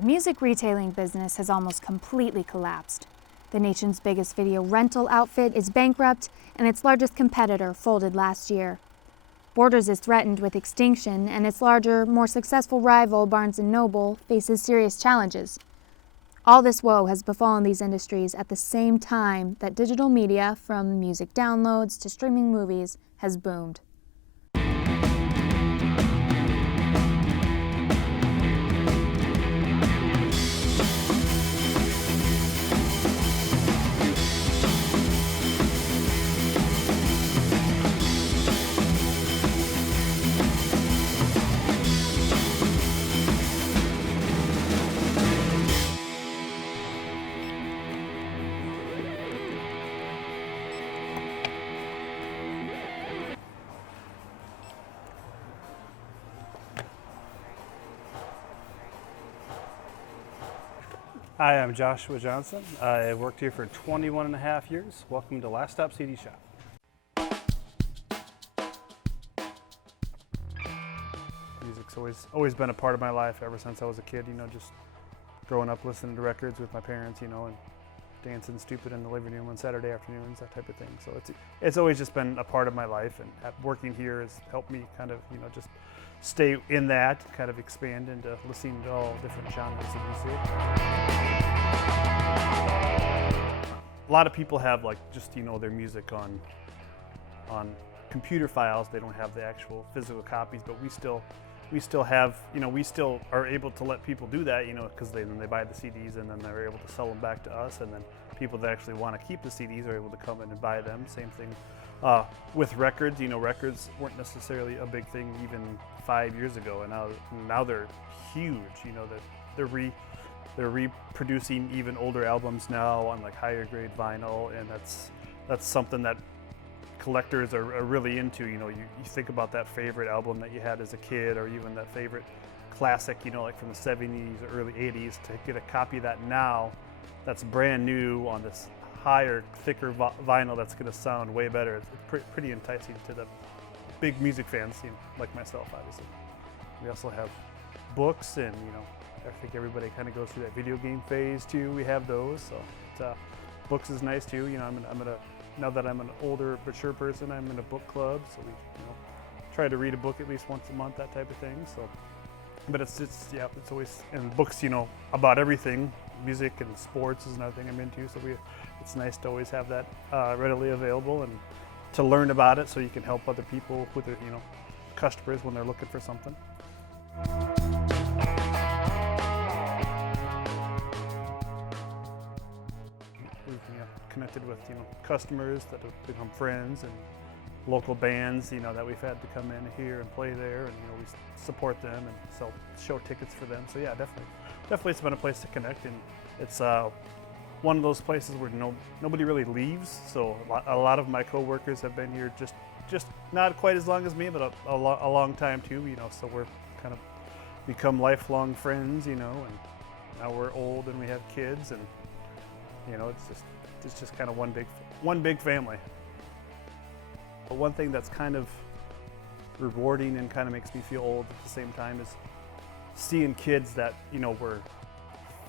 The music retailing business has almost completely collapsed. The nation's biggest video rental outfit is bankrupt, and its largest competitor folded last year. Borders is threatened with extinction, and its larger, more successful rival, Barnes & Noble, faces serious challenges. All this woe has befallen these industries at the same time that digital media, from music downloads to streaming movies, has boomed. Hi, I'm Joshua Johnson. I worked here for 21 and a half years. Welcome to Last Stop CD Shop. Music's always been a part of my life ever since I was a kid, just growing up listening to records with my parents, and dancing stupid in the living room on Saturday afternoons, that type of thing. So it's always just been a part of my life, and working here has helped me kind of, just stay in that, kind of expand into listening to all different genres of music. A lot of people have just their music on computer files. They don't have the actual physical copies, but we still have, we still are able to let people do that, because then they buy the CDs and then they're able to sell them back to us, and then people that actually want to keep the CDs are able to come in and buy them. Same thing with records. Records weren't necessarily a big thing even 5 years ago, and now they're huge. They're reproducing even older albums now on higher grade vinyl, and that's something that collectors are really into. You think about that favorite album that you had as a kid, or even that favorite classic, like from the 70s or early 80s, to get a copy of that now that's brand new on this higher, thicker vinyl that's going to sound way better. It's pretty enticing to the big music fans, like myself, obviously. We also have books, and I think everybody kind of goes through that video game phase too. We have those, so books is nice too. Now that I'm an older, mature person, I'm in a book club, so we try to read a book at least once a month, that type of thing. So, but it's always, and books, about everything. Music and sports is another thing I'm into, so it's nice to always have that readily available and to learn about it, so you can help other people with their, customers when they're looking for something. We've connected with customers that have become friends, and local bands that we've had to come in here and play there, and we support them and sell show tickets for them. So yeah, definitely it's been a place to connect, and it's one of those places where nobody really leaves. So a lot of my coworkers have been here just not quite as long as me, but a long time too. So we're kind of become lifelong friends. And now we're old and we have kids, and it's just kind of one big family. But one thing that's kind of rewarding and kind of makes me feel old at the same time is seeing kids that were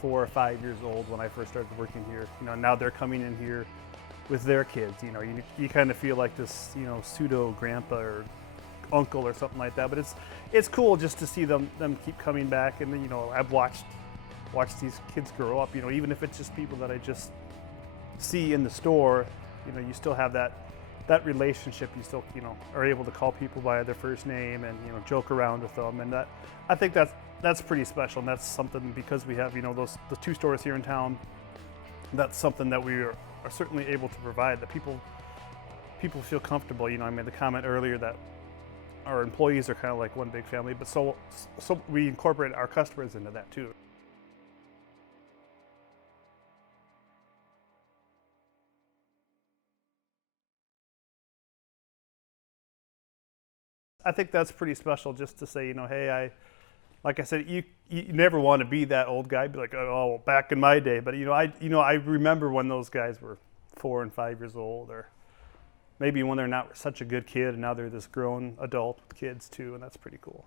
4 or 5 years old when I first started working here. Now they're coming in here with their kids. You kind of feel like this pseudo grandpa or uncle or something like that. But it's cool just to see them keep coming back, and then I've watched these kids grow up. Even if it's just people that I just see in the store, you still have that relationship. You still are able to call people by their first name and joke around with them, and that I think that's pretty special. And that's something, because we have the 2 stores here in town. That's something that we are certainly able to provide, that people feel comfortable. I made the comment earlier that our employees are kind of like one big family, but so we incorporate our customers into that too. I think that's pretty special, just to say, hey, like I said, you never want to be that old guy, be like, oh, back in my day. But I remember when those guys were 4 and 5 years old, or maybe when they're not such a good kid, and now they're this grown adult with kids too, and that's pretty cool.